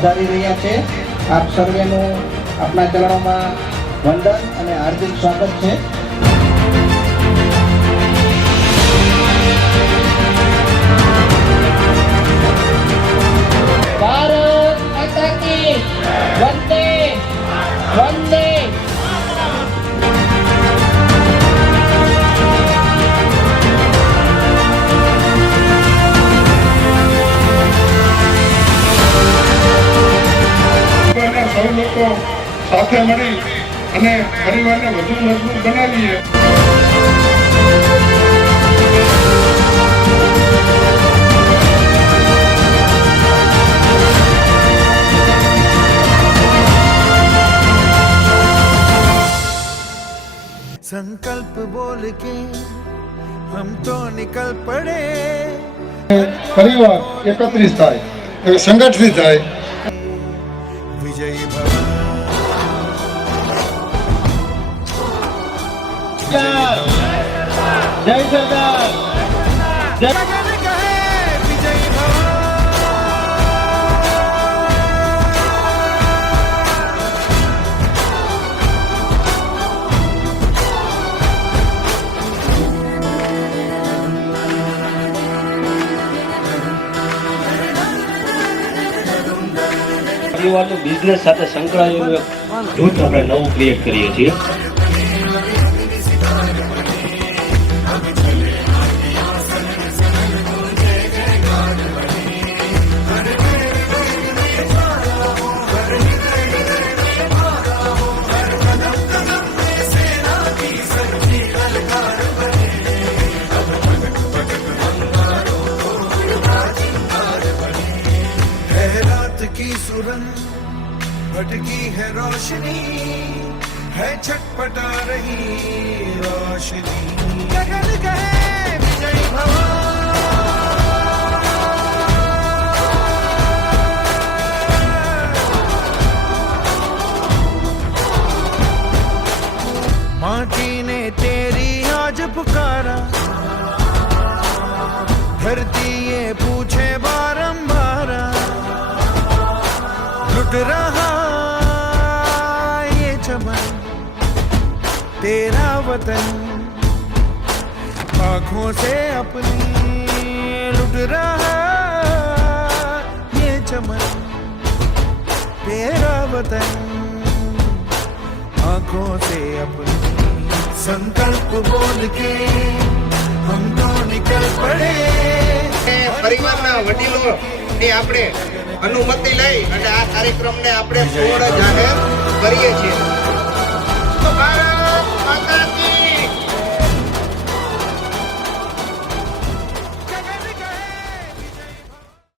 પધારી રહ્યા છે। આપ સર્વેનું આપણા ચરણોમાં વંદન અને હાર્દિક સ્વાગત છે। ભારત માતા કી વંદે વંદે। સૌ લોકો સાથે મળી અને પરિવારને વધુ મજબૂત બનાવીએ। संकल्प बोल के हम तो निकल पड़े। પરિવાર એકત્રિત થાય, સંગઠિત થાય। विजयी भव જય સરદાર જય विजयी भव। પરિવારનું બિઝનેસ સાથે સંકળાયેલું એક જૂથ આપણે નવું ક્રિએટ કરીએ છીએ। की सुरंग भटकी है रोशनी है छटपटा रही रोशनी। गगन कहे विजयी भव। माटी ने तेरी आज पुकारा, धरती ये पूछे बारंबार, लुट रहा ये चमन तेरा वतन आँखों से अपनी, लुट रहा ये चमन तेरा वतन आँखों से अपनी। संकल्प बोल के हम तो निकल पड़े। પરિવારના વડીલો ની આપણે અનુમતિ લઈ અને આ કાર્યક્રમને આપણે પૂર્ણ જાહેર